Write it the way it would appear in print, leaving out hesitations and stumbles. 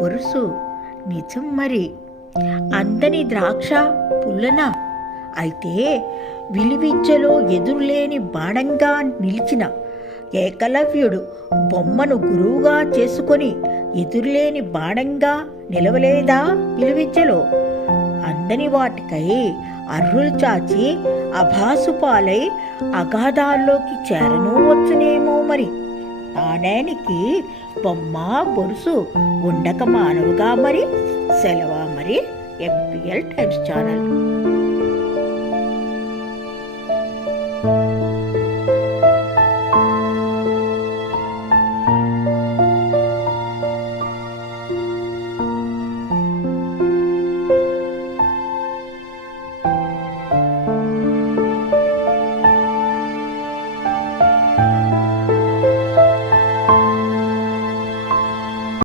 బొరుసు నిజం మరి. అందని ద్రాక్ష పుల్లన. అయితే విలువిద్యలో ఎదురులేని బాణంగా నిలిచిన ఏకలవ్యుడు బొమ్మను గురువుగా చేసుకొని ఎదురులేని బాణంగా నిలవలేదా విలువిద్యలో? అందని వాటికై అర్రులు చాచి అభాసుపాలై అగాధాల్లోకి చేరనూ వచ్చునేమో మరి. నాణేనికి బొమ్మ బొరుసు ఉండక మానవుగా మరి. సెలవా మరి. MPL times channel.